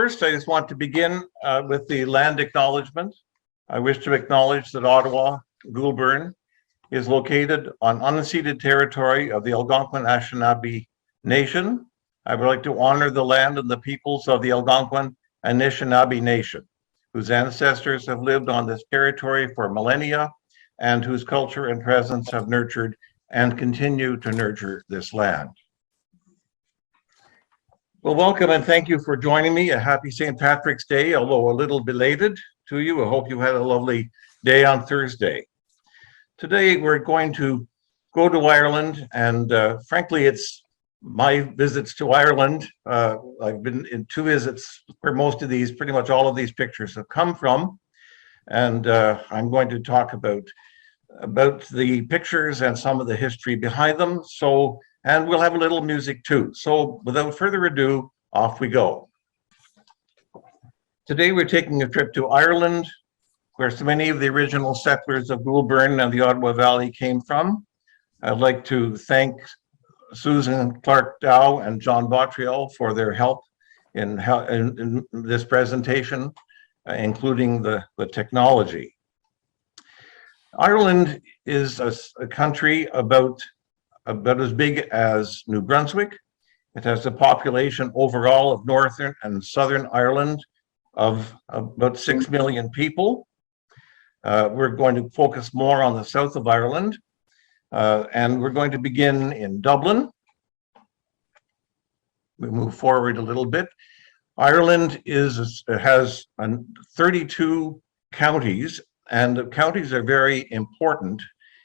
First, I just want to begin with the land acknowledgement. I wish to acknowledge that Ottawa, Goulburn, is located on unceded territory of the Algonquin Anishinaabe Nation. I would like to honor the land and the peoples of the Algonquin Anishinaabe Nation, whose ancestors have lived on this territory for millennia and whose culture and presence have nurtured and continue to nurture this land. Well, welcome and thank you for joining me. A happy St. Patrick's Day, although a little belated to you. I hope you had a lovely day on Thursday. Today, we're going to go to Ireland, and frankly, it's my visits to Ireland. I've been in 2 visits where most of these, pretty much all of these pictures have come from. And I'm going to talk about the pictures and some of the history behind them. And we'll have a little music too. So without further ado, off we go. Today we're taking a trip to Ireland, where so many of the original settlers of Goulburn and the Ottawa Valley came from. I'd like to thank Susan Clark Dow and John Bottriell for their help in this presentation, including the technology. Ireland is a country about as big as New Brunswick. It has a population overall of Northern and Southern Ireland of about 6 million people. We're going to focus more on the south of Ireland, and we're going to begin in Dublin. We move forward a little bit. Ireland has 32 counties, and the counties are very important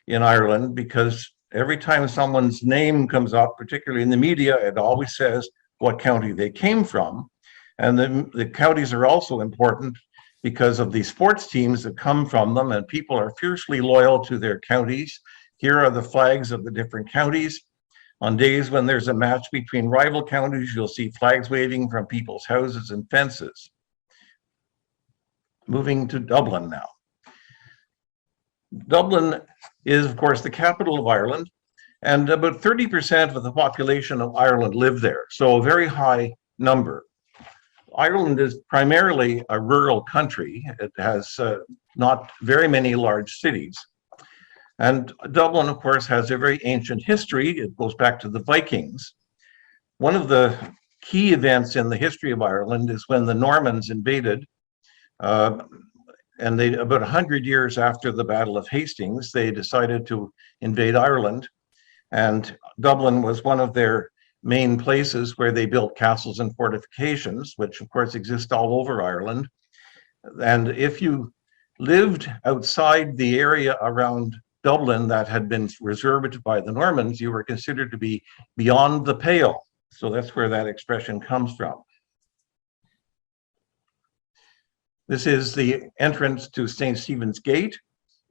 in Ireland because every time someone's name comes up, particularly in the media, it always says what county they came from. And the counties are also important because of the sports teams that come from them, and people are fiercely loyal to their counties. Here are the flags of the different counties. On days when there's a match between rival counties, you'll see flags waving from people's houses and fences. Moving to Dublin now. Dublin is, of course, the capital of Ireland, and about 30% of the population of Ireland live there, so a very high number. Ireland is primarily a rural country. It has not very many large cities. And Dublin, of course, has a very ancient history. It goes back to the Vikings. One of the key events in the history of Ireland is when the Normans invaded, and about 100 years after the Battle of Hastings, they decided to invade Ireland. And Dublin was one of their main places where they built castles and fortifications, which of course exist all over Ireland. And if you lived outside the area around Dublin that had been reserved by the Normans, you were considered to be beyond the pale. So that's where that expression comes from. This is the entrance to St. Stephen's Gate.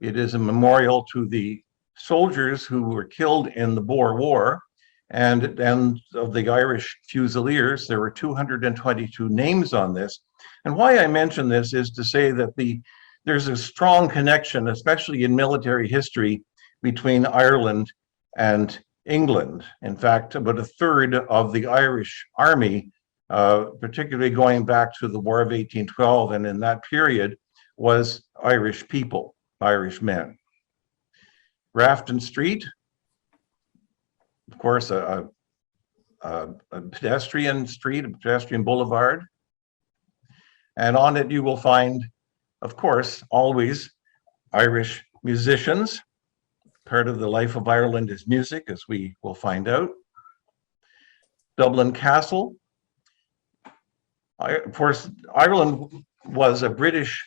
It is a memorial to the soldiers who were killed in the Boer War, and of the Irish Fusiliers. There were 222 names on this. And why I mention this is to say that there's a strong connection, especially in military history, between Ireland and England. In fact, about a third of the Irish army, particularly going back to the War of 1812, and in that period, was Irish people, Irish men. Grafton Street, of course, a pedestrian street, a pedestrian boulevard. And on it you will find, of course, always Irish musicians. Part of the life of Ireland is music, as we will find out. Dublin Castle. Of course, Ireland was a British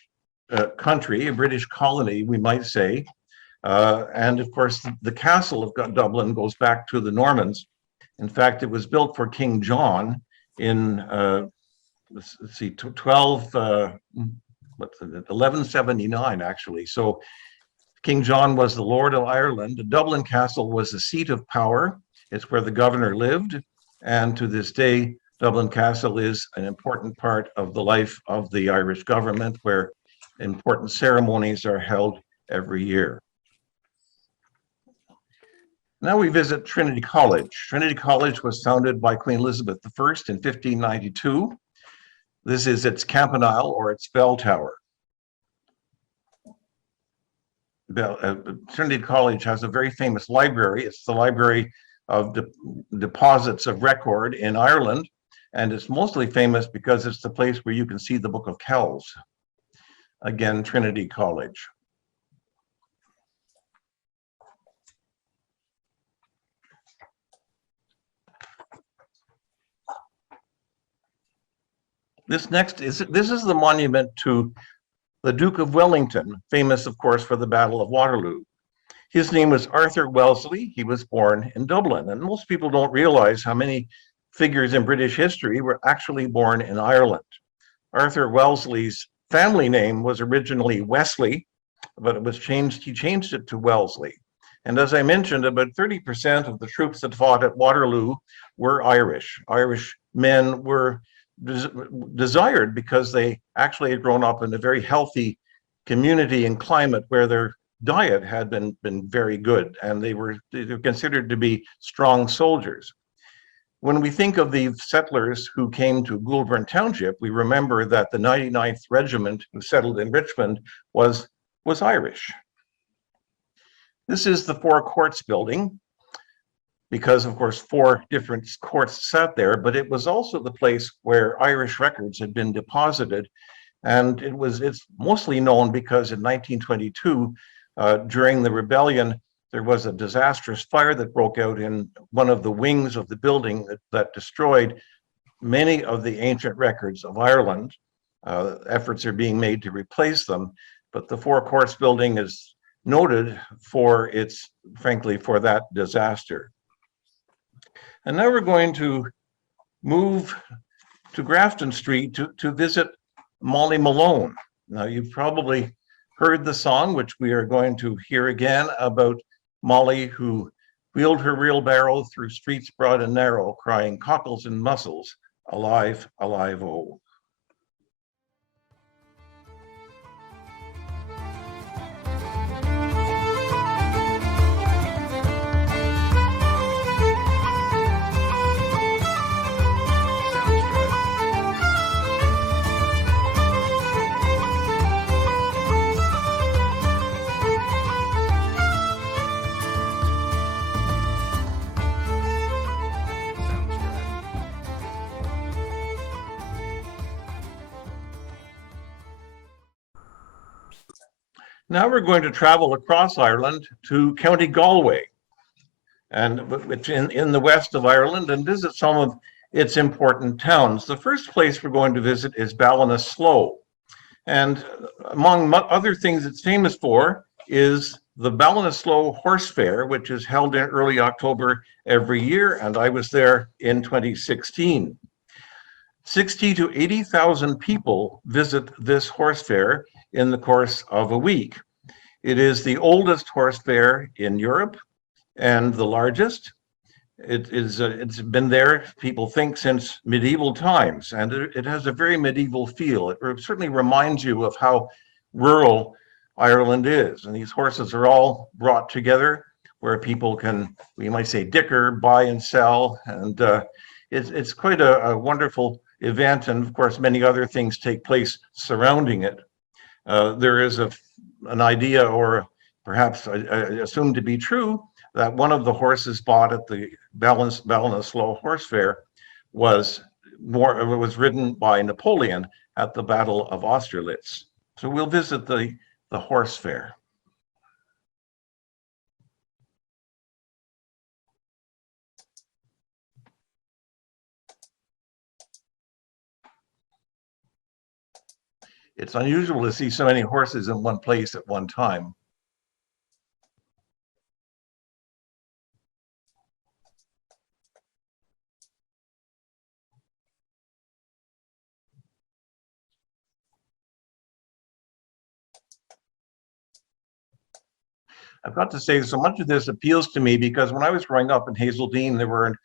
country, a British colony, we might say. And of course, the castle of Dublin goes back to the Normans. In fact, it was built for King John in, let's see, 1179, actually. So King John was the Lord of Ireland. The Dublin Castle was the seat of power. It's where the governor lived. And to this day, Dublin Castle is an important part of the life of the Irish government, where important ceremonies are held every year. Now we visit Trinity College. Trinity College was founded by Queen Elizabeth I in 1592. This is its campanile or its bell tower. Trinity College has a very famous library. It's the library of deposits of record in Ireland, and it's mostly famous because it's the place where you can see the Book of Kells. Again, Trinity College. This is the monument to the Duke of Wellington, famous, of course, for the Battle of Waterloo. His name was Arthur Wellesley. He was born in Dublin, and most people don't realize how many figures in British history were actually born in Ireland. Arthur Wellesley's family name was originally Wesley, but it was changed. He changed it to Wellesley. And as I mentioned, about 30% of the troops that fought at Waterloo were Irish. Irish men were desired because they actually had grown up in a very healthy community and climate where their diet had been very good, and they were considered to be strong soldiers. When we think of the settlers who came to Goulburn Township, we remember that the 99th Regiment who settled in Richmond was Irish. This is the Four Courts building, because of course 4 different courts sat there, but it was also the place where Irish records had been deposited. And it's mostly known because in 1922, during the rebellion, there was a disastrous fire that broke out in one of the wings of the building that destroyed many of the ancient records of Ireland. Efforts are being made to replace them, but the Four Courts building is noted for frankly, for that disaster. And now we're going to move to Grafton Street to visit Molly Malone. Now, you've probably heard the song, which we are going to hear again, about Molly who wheeled her wheelbarrow through streets broad and narrow, crying cockles and mussels, alive, alive, oh. Now we're going to travel across Ireland to County Galway, and it's in the west of Ireland, and visit some of its important towns. The first place we're going to visit is Ballinasloe. And among other things it's famous for is the Ballinasloe Horse Fair, which is held in early October every year, and I was there in 2016. 60 to 80,000 people visit this horse fair in the course of a week. It is the oldest horse fair in Europe and the largest. It's been there, people think, since medieval times, and it has a very medieval feel. It certainly reminds you of how rural Ireland is, and these horses are all brought together where people can, we might say, dicker, buy and sell, and it's quite a wonderful event, and of course many other things take place surrounding it. There is an idea, or perhaps assumed to be true, that one of the horses bought at the Ballinasloe Horse Fair was ridden by Napoleon at the Battle of Austerlitz. So we'll visit the horse fair. It's unusual to see so many horses in one place at one time. I've got to say, so much of this appeals to me because when I was growing up in Hazeldean, there were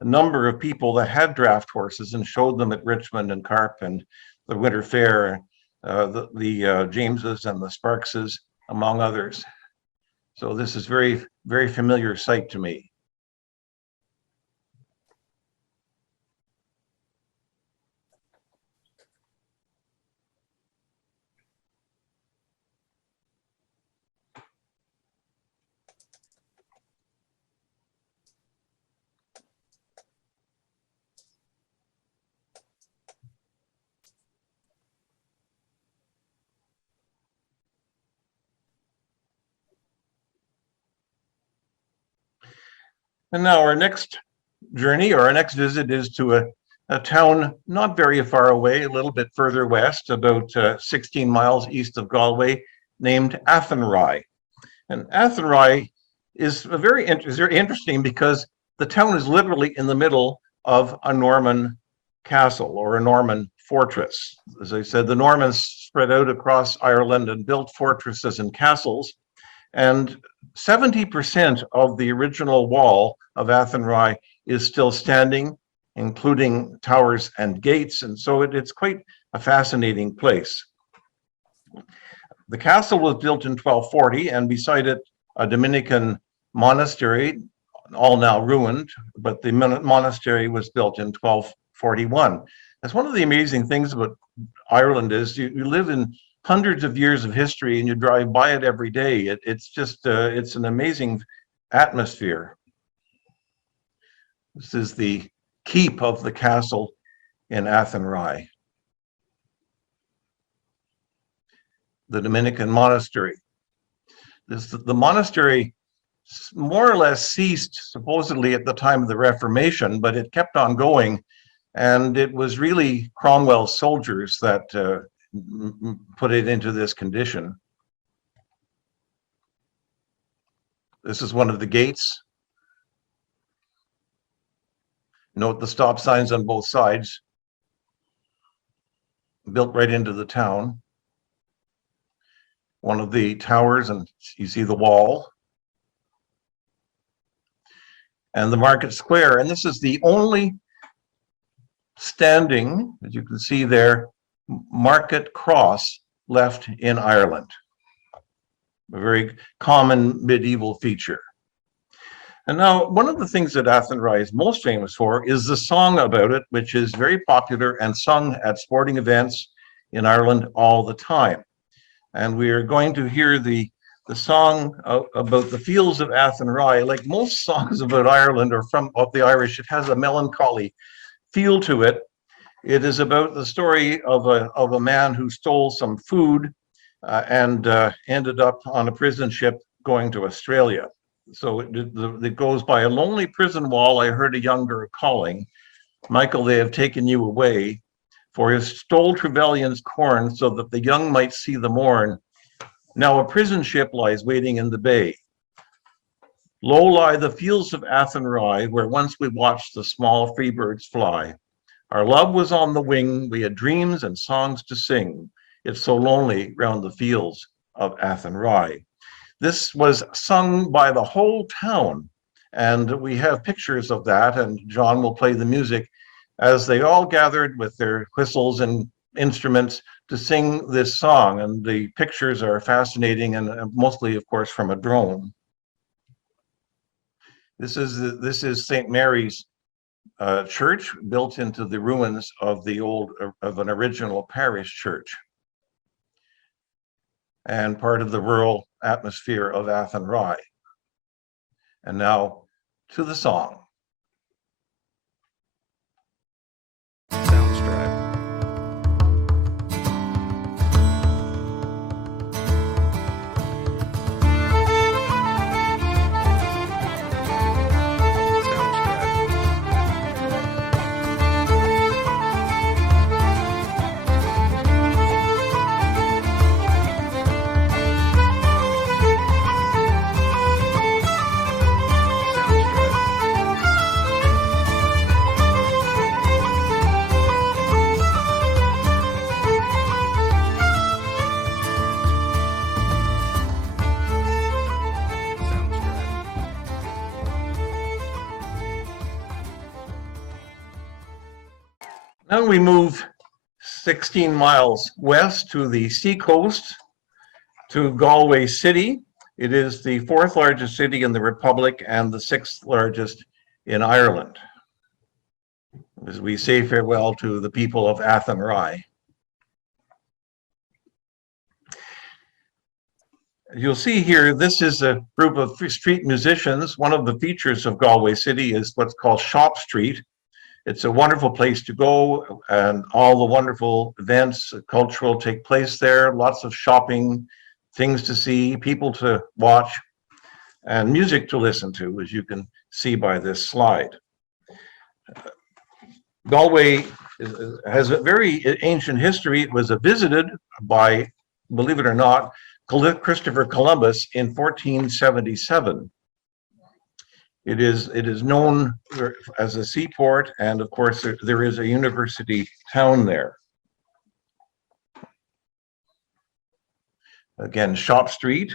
a number of people that had draft horses and showed them at Richmond and Carp and the Winter Fair, the Jameses and the Sparkses, among others. So this is very, very familiar sight to me. And now our next journey or our next visit is to a town not very far away, a little bit further west, about 16 miles east of Galway, named Athenry. And Athenry is very interesting because the town is literally in the middle of a Norman castle or a Norman fortress. As I said, the Normans spread out across Ireland and built fortresses and castles. And 70% of the original wall of Athenry is still standing, including towers and gates. And so it's quite a fascinating place. The castle was built in 1240, and beside it, a Dominican monastery, all now ruined, but the monastery was built in 1241. That's one of the amazing things about Ireland is you live in hundreds of years of history and you drive by it every day. It's just, it's an amazing atmosphere. This is the keep of the castle in Athenry. The Dominican monastery. The monastery more or less ceased supposedly at the time of the Reformation, but it kept on going. And it was really Cromwell's soldiers that put it into this condition. This is one of the gates. Note the stop signs on both sides, built right into the town. One of the towers, and you see the wall. And the market square. And this is the only standing, as you can see there, market cross left in Ireland. A very common medieval feature. And now, one of the things that Athenry is most famous for is the song about it, which is very popular and sung at sporting events in Ireland all the time. And we are going to hear the song about the fields of Athenry. Like most songs about Ireland or of the Irish, it has a melancholy feel to it. It is about the story of a man who stole some food and ended up on a prison ship going to Australia. So it goes by a lonely prison wall. I heard a young girl calling, Michael, they have taken you away. For he stole Trevelyan's corn so that the young might see the morn. Now a prison ship lies waiting in the bay. Low lie the fields of Athenry, where once we watched the small free birds fly. Our love was on the wing, we had dreams and songs to sing. It's so lonely round the fields of Athenry. This was sung by the whole town, and we have pictures of that, and John will play the music as they all gathered with their whistles and instruments to sing this song. And the pictures are fascinating and mostly, of course, from a drone. This is St. Mary's church built into the ruins of an original parish church and part of the rural atmosphere of Athenry. And now to the song. Now we move 16 miles west to the seacoast to Galway City. It is the 4th largest city in the Republic and the 6th largest in Ireland. As we say farewell to the people of Athenry. You'll see here, this is a group of street musicians. One of the features of Galway City is what's called Shop Street. It's a wonderful place to go, and all the wonderful events, cultural, take place there. Lots of shopping, things to see, people to watch, and music to listen to, as you can see by this slide. Galway has a very ancient history. It was visited by, believe it or not, Christopher Columbus in 1477. It is known as a seaport, and of course there is a university town there. Again, Shop Street.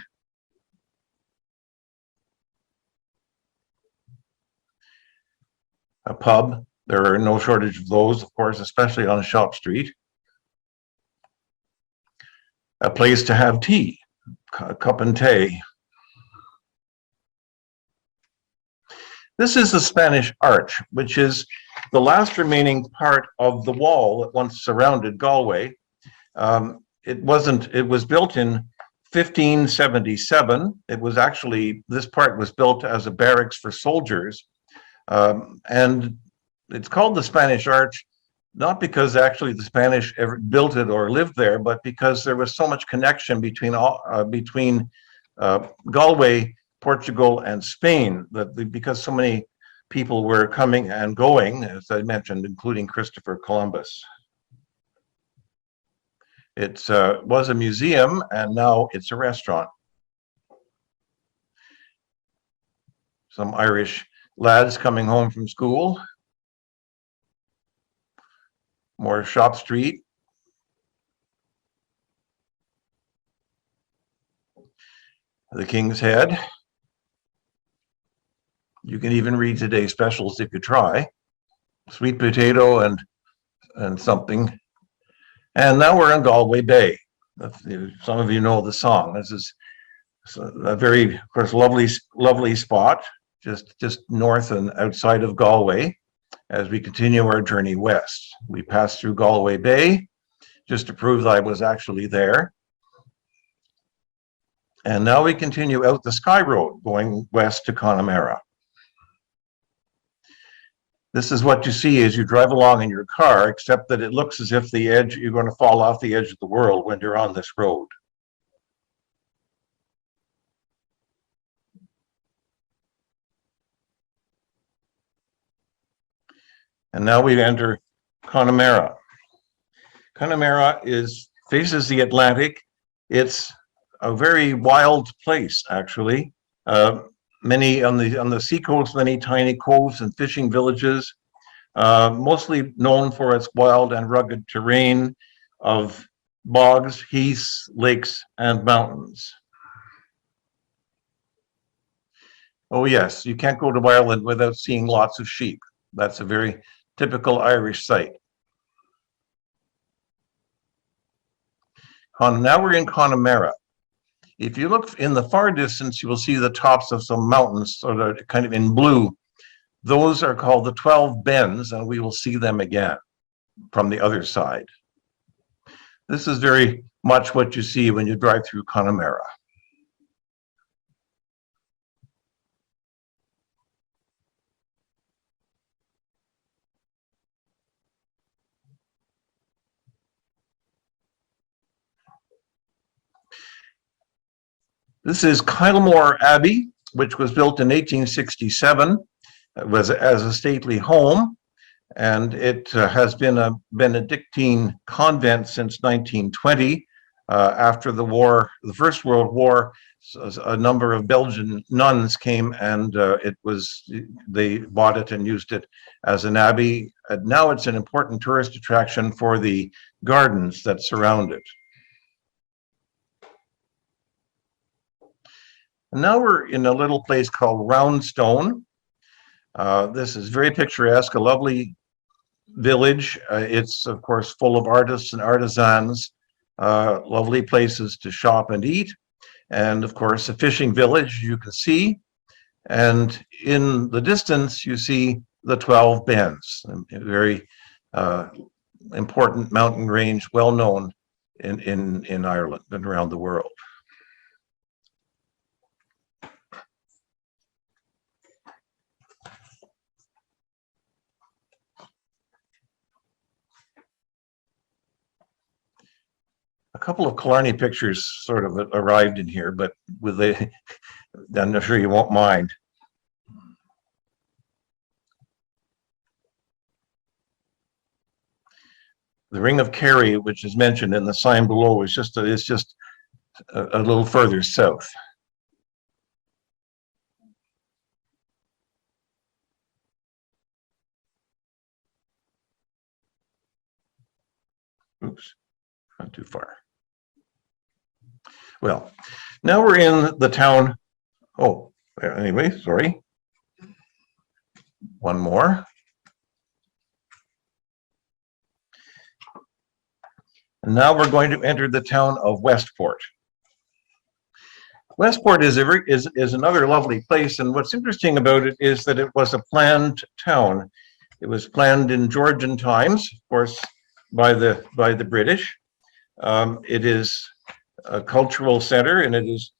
A pub. There are no shortage of those, of course, especially on Shop Street. A place to have tea, cup and tea. This is the Spanish Arch, which is the last remaining part of the wall that once surrounded Galway. It was built in 1577. It was actually, this part was built as a barracks for soldiers. And it's called the Spanish Arch, not because actually the Spanish ever built it or lived there, but because there was so much connection between Galway, Portugal, and Spain, because so many people were coming and going, as I mentioned, including Christopher Columbus. It was a museum, and now it's a restaurant. Some Irish lads coming home from school. More Shop Street. The King's Head. You can even read today's specials if you try. Sweet potato and something. And now we're in Galway Bay. Some of you know the song. This is a very, of course, lovely spot, just north and outside of Galway. As we continue our journey west, we pass through Galway Bay, just to prove that I was actually there. And now we continue out the Skye Road, going west to Connemara. This is what you see as you drive along in your car, except that it looks as if you're going to fall off the edge of the world when you're on this road. And now we enter Connemara. Connemara faces the Atlantic. It's a very wild place, actually. Many on the seacoast, many tiny coves and fishing villages, mostly known for its wild and rugged terrain of bogs, heaths, lakes, and mountains. Oh yes, you can't go to Ireland without seeing lots of sheep. That's a very typical Irish sight. Now we're in Connemara. If you look in the far distance, you will see the tops of some mountains, sort of kind of in blue. Those are called the 12 Bens, and we will see them again from the other side. This is very much what you see when you drive through Connemara. This is Kylemore Abbey, which was built in 1867. It was as a stately home, and it has been a Benedictine convent since 1920. After the war, the First World War, a number of Belgian nuns came and they bought it and used it as an abbey. And now it's an important tourist attraction for the gardens that surround it. And now we're in a little place called Roundstone. This is very picturesque, a lovely village. It's, of course, full of artists and artisans, lovely places to shop and eat. And, of course, a fishing village you can see. And in the distance, you see the 12 Bens, a very important mountain range, well known in Ireland and around the world. A couple of Killarney pictures sort of arrived in here, but I'm not sure you won't mind. The Ring of Kerry, which is mentioned in the sign below, is just a little further south. Oops, not too far. Well, now we're in the town. Oh, anyway, sorry. One more. And now we're going to enter the town of Westport. Westport is another lovely place, and what's interesting about it is that it was a planned town. It was planned in Georgian times, of course, by the British. It is a cultural center, and it is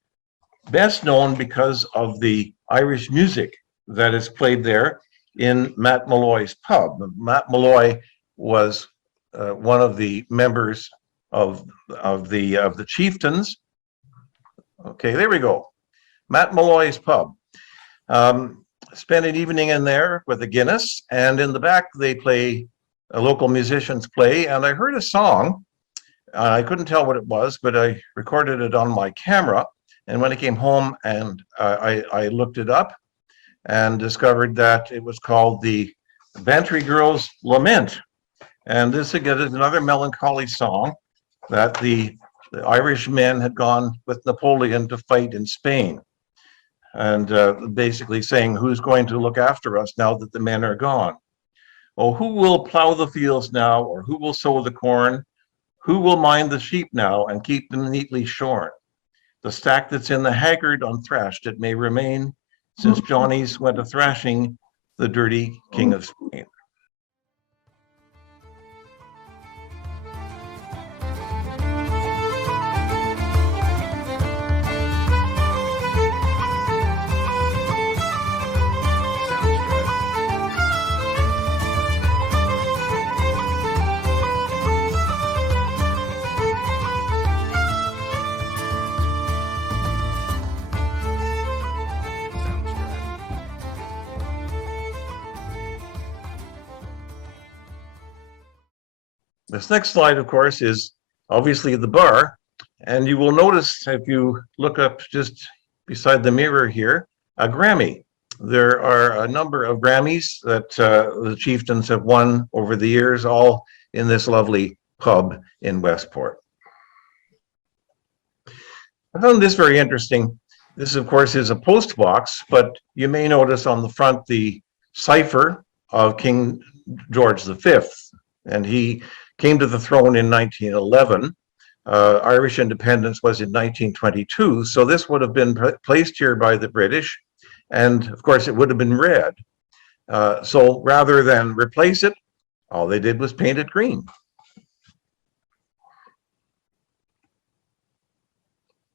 best known because of the Irish music that is played there in Matt Molloy's pub. Matt Molloy was one of the members of the chieftains. Okay, there we go. Matt Molloy's pub. Spent an evening in there with a Guinness, and in the back they play, local musicians play, and I heard a song. I couldn't tell what it was, but I recorded it on my camera. And when I came home and I looked it up and discovered that it was called the Bantry Girls' Lament. And this again is another melancholy song that the Irish men had gone with Napoleon to fight in Spain. And basically saying, who's going to look after us now that the men are gone? Oh, who will plow the fields now, or who will sow the corn? Who will mind the sheep now and keep them neatly shorn? The stack that's in the haggard unthrashed, it may remain, since Johnny's went a thrashing the dirty king of Spain. This next slide, of course, is obviously the bar. And you will notice if you look up just beside the mirror here, a Grammy. There are a number of Grammys that the chieftains have won over the years, all in this lovely pub in Westport. I found this very interesting. This, of course, is a post box, but you may notice on the front the cipher of King George V. And he came to the throne in 1911. Irish independence was in 1922. So this would have been placed here by the British. And of course, it would have been red. So rather than replace it, all they did was paint it green.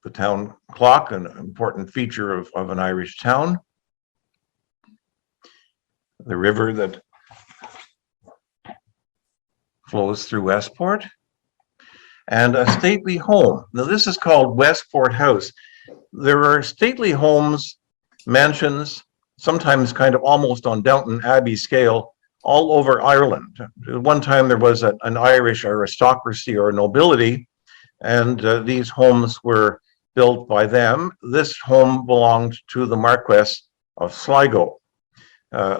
The town clock, an important feature of an Irish town. The river that flows through Westport, and a stately home. Now this is called Westport House. There are stately homes, mansions, sometimes kind of almost on Downton Abbey scale, all over Ireland. At one time there was an Irish aristocracy or nobility, and these homes were built by them. This home belonged to the Marquess of Sligo.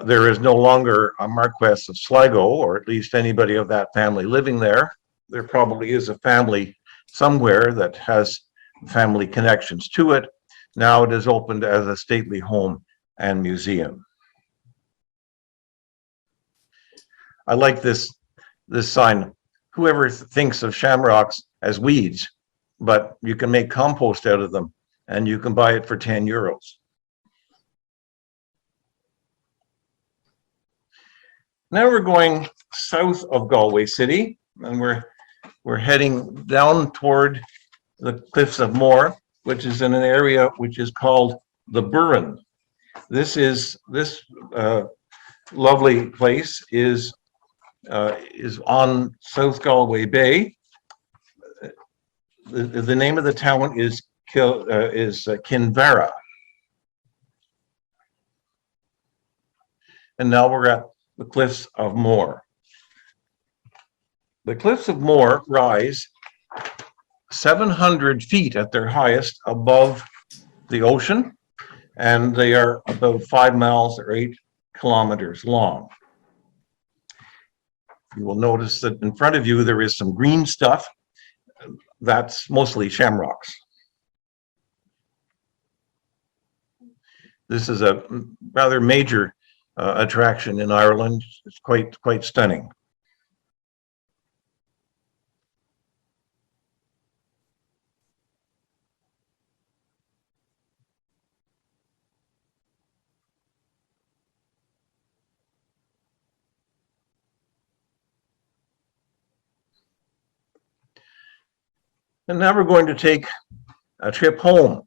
There is no longer a Marquess of Sligo, or at least anybody of that family living there. There probably is a family somewhere that has family connections to it. Now it is opened as a stately home and museum. I like this sign. Whoever thinks of shamrocks as weeds, but you can make compost out of them, and you can buy it for 10 euros. Now we're going south of Galway City, and we're heading down toward the Cliffs of Moher, which is in an area which is called the Burren. This lovely place is on South Galway Bay. The name of the town is Kinvara. And now we're at the Cliffs of Moher. The Cliffs of Moher rise 700 feet at their highest above the ocean, and they are about 5 miles or 8 kilometers long. You will notice that in front of you there is some green stuff. That's mostly shamrocks. This is a rather major attraction in Ireland. It's quite stunning. And now we're going to take a trip home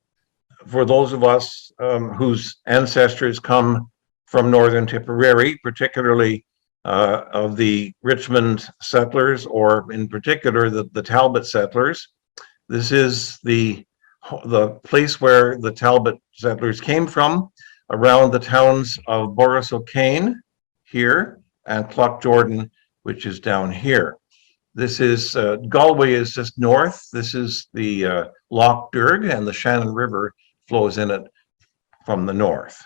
for those of us whose ancestors come from Northern Tipperary, particularly of the Richmond settlers, or in particular the Talbot settlers. This is the place where the Talbot settlers came from, around the towns of Borris-O'Kane here and Cloughjordan, which is down here. This is Galway is just north. This is the Lough Derg, and the Shannon River flows in it from the north.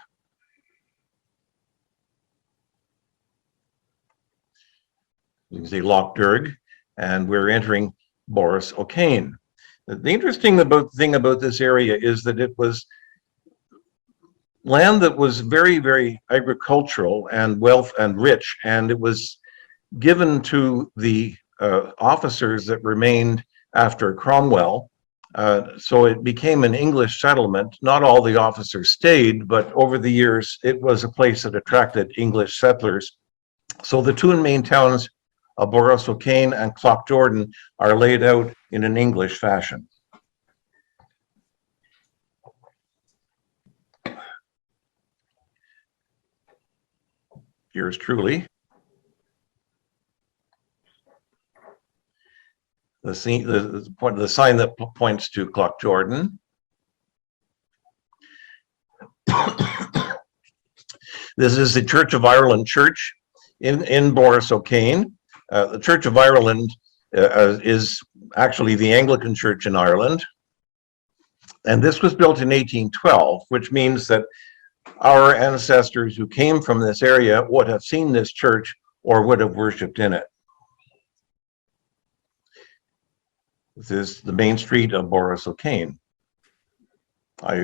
You can see Lough Derg, and we're entering Borris-O'Kane. The interesting thing about this area is that it was land that was very, very agricultural and wealth and rich, and it was given to the officers that remained after Cromwell. So it became an English settlement. Not all the officers stayed, but over the years, it was a place that attracted English settlers. So the two main towns of Borris-O'Kane and Cloughjordan are laid out in an English fashion. Yours truly. The sign that points to Cloughjordan. This is the Church of Ireland Church in Borris-O'Kane. The Church of Ireland is actually the Anglican Church in Ireland. And this was built in 1812, which means that our ancestors who came from this area would have seen this church or would have worshipped in it. This is the main street of Borris-O'Kane. I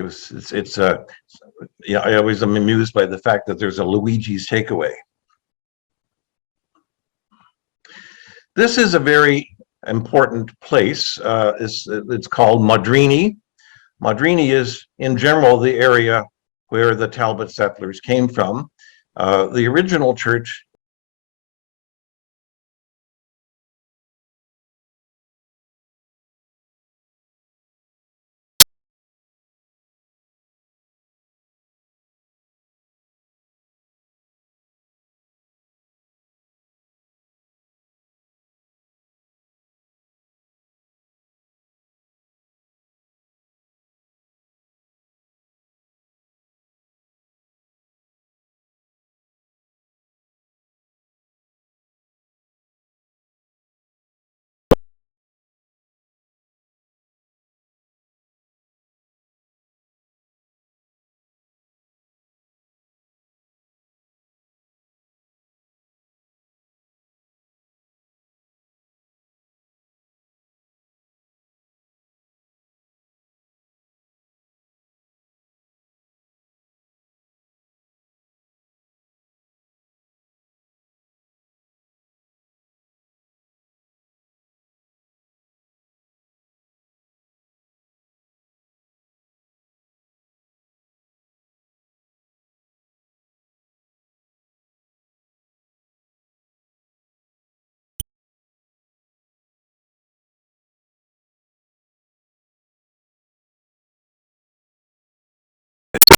always am amused by the fact that there's a Luigi's Takeaway. This is a very important place. It's called Modrini. Modrini is, in general, the area where the Talbot settlers came from. The original church